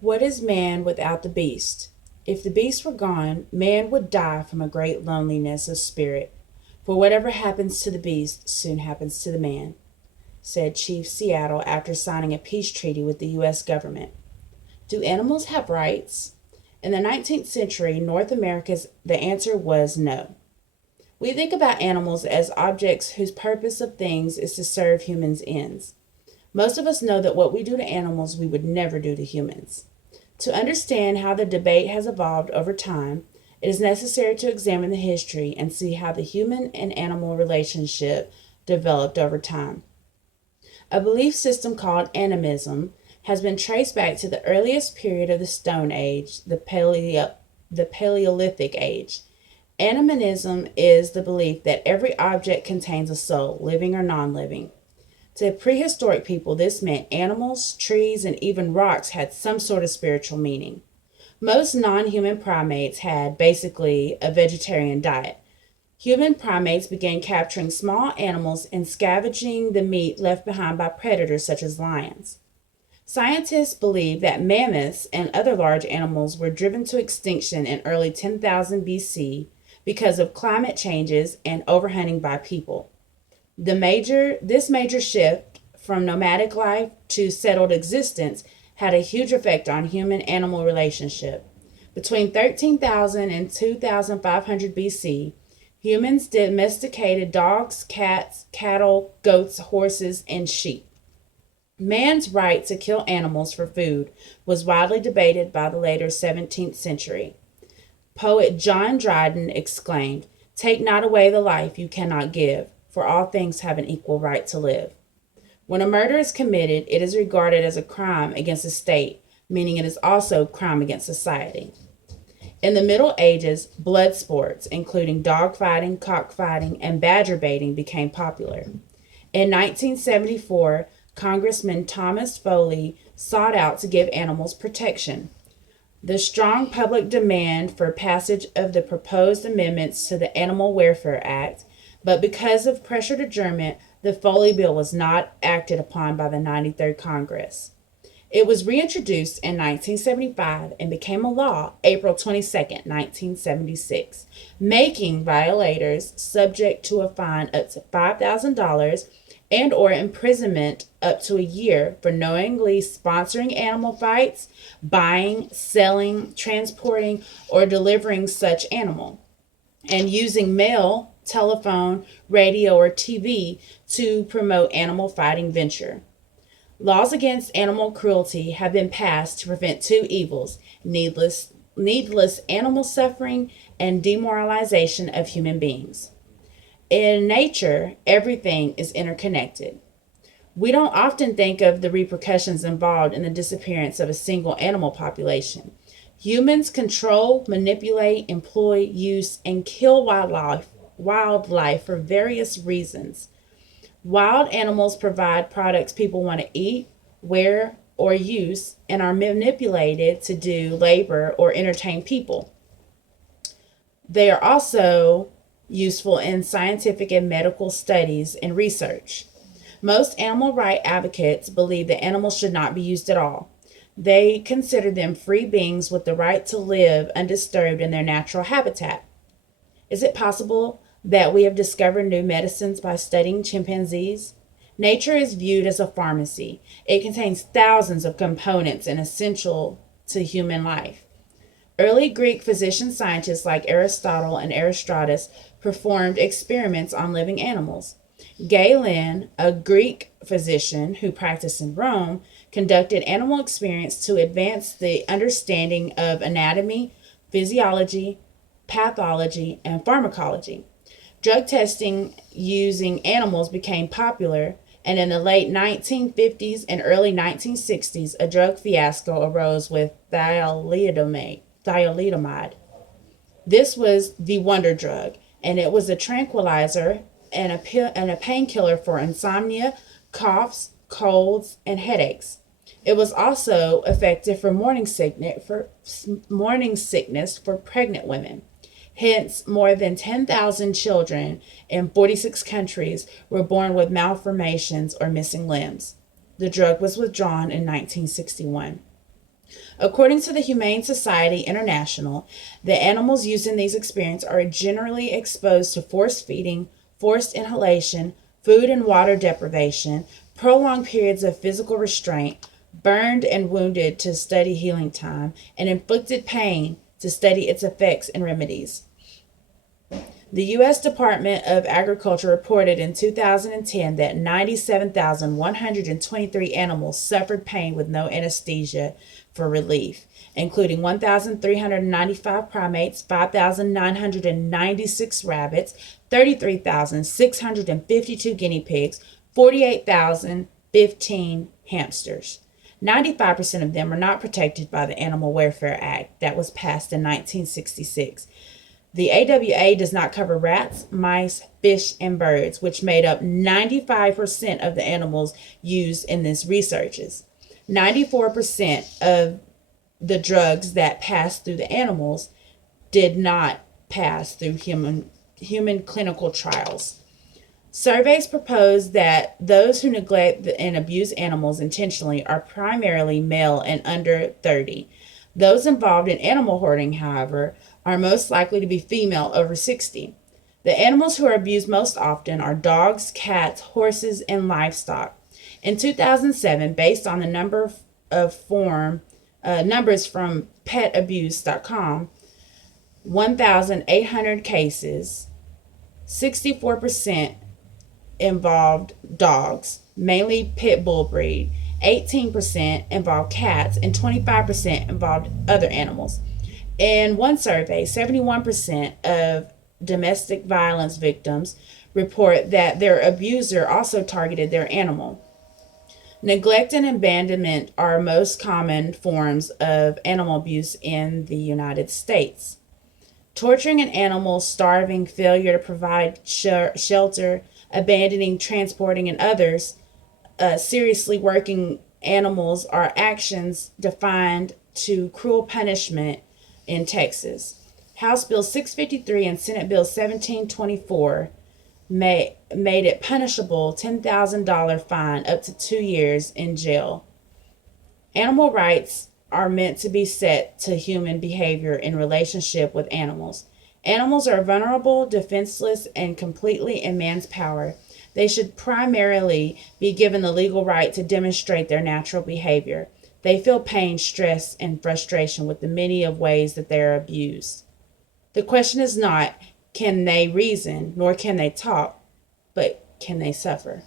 What is man without the beast? If the beast were gone, man would die from a great loneliness of spirit. For whatever happens to the beast soon happens to the man, said Chief Seattle after signing a peace treaty with the U.S. government. Do animals have rights? In the 19th century, North America's the answer was no. We think about animals as objects whose purpose of things is to serve humans' ends. Most of us know that what we do to animals we would never do to humans. To understand how the debate has evolved over time, it is necessary to examine the history and see how the human and animal relationship developed over time. A belief system called animism has been traced back to the earliest period of the Stone Age, the Paleolithic Age. Animism is the belief that every object contains a soul, living or non living. To prehistoric people, this meant animals, trees, and even rocks had some sort of spiritual meaning. Most non human primates had basically a vegetarian diet. Human primates began capturing small animals and scavenging the meat left behind by predators such as lions. Scientists believe that mammoths and other large animals were driven to extinction in early 10,000 BC because of climate changes and overhunting by people. This major shift from nomadic life to settled existence had a huge effect on human animal relationship. Between 13,000 and 2,500 BC, humans domesticated dogs, cats, cattle, goats, horses, and sheep. Man's right to kill animals for food was widely debated by the later 17th century. Poet John Dryden exclaimed, "Take not away the life you cannot give, for all things have an equal right to live." When a murder is committed, it is regarded as a crime against the state, meaning it is also a crime against society. In the Middle Ages, blood sports, including dog fighting, cockfighting, and badger baiting, became popular. In 1974, Congressman Thomas Foley sought out to give animals protection. The strong public demand for passage of the proposed amendments to the Animal Welfare Act, but because of pressured adjournment, the Foley bill was not acted upon by the 93rd Congress. It was reintroduced in 1975 and became a law April 22, 1976, making violators subject to a fine up to $5,000 and or imprisonment up to a year for knowingly sponsoring animal fights, buying, selling, transporting, or delivering such animal, and using mail, telephone, radio, or TV to promote animal fighting venture. Laws against animal cruelty have been passed to prevent two evils: needless animal suffering and demoralization of human beings. In nature, everything is interconnected. We don't often think of the repercussions involved in the disappearance of a single animal population. Humans control, manipulate, employ, use, and kill wildlife for various reasons. Wild animals provide products people want to eat, wear, or use, and are manipulated to do labor or entertain people. They are also useful in scientific and medical studies and research. Most animal rights advocates believe that animals should not be used at all. They consider them free beings with the right to live undisturbed in their natural habitat. Is it possible that we have discovered new medicines by studying chimpanzees? Nature is viewed as a pharmacy. It contains thousands of components and essential to human life. Early Greek physician scientists like Aristotle and Herostratus performed experiments on living animals. Galen, a Greek physician who practiced in Rome, conducted animal experiments to advance the understanding of anatomy, physiology, pathology, and pharmacology. Drug testing using animals became popular, and in the late 1950s and early 1960s, a drug fiasco arose with thalidomide. This was the wonder drug, and it was a tranquilizer and a painkiller for insomnia, coughs, colds, and headaches. It was also effective for morning sickness for pregnant women. Hence, more than 10,000 children in 46 countries were born with malformations or missing limbs. The drug was withdrawn in 1961. According to the Humane Society International, the animals used in these experiments are generally exposed to forced feeding, forced inhalation, food and water deprivation, prolonged periods of physical restraint, burned and wounded to study healing time, and inflicted pain to study its effects and remedies. The U.S. Department of Agriculture reported in 2010 that 97,123 animals suffered pain with no anesthesia for relief, including 1,395 primates, 5,996 rabbits, 33,652 guinea pigs, 48,015 hamsters. 95% of them are not protected by the Animal Welfare Act that was passed in 1966. The AWA does not cover rats, mice, fish, and birds, which made up 95% of the animals used in these researches. 94% of the drugs that passed through the animals did not pass through human clinical trials. Surveys propose that those who neglect and abuse animals intentionally are primarily male and under 30. Those involved in animal hoarding, however, are most likely to be female over 60. The animals who are abused most often are dogs, cats, horses, and livestock. In 2007, based on the numbers from petabuse.com, 1,800 cases, 64% involved dogs, mainly pit bull breed, 18% involved cats, and 25% involved other animals. In one survey, 71% of domestic violence victims report that their abuser also targeted their animal. Neglect and abandonment are most common forms of animal abuse in the United States. Torturing an animal, starving, failure to provide shelter, abandoning, transporting, and others seriously working animals are actions defined to cruel punishment in Texas. House Bill 653 and Senate Bill 1724 made it punishable $10,000 fine up to 2 years in jail. Animal rights are meant to be set to human behavior in relationship with animals. Animals are vulnerable, defenseless, and completely in man's power. They should primarily be given the legal right to demonstrate their natural behavior. They feel pain, stress, and frustration with the many of ways that they are abused. The question is not, can they reason, nor can they talk, but can they suffer?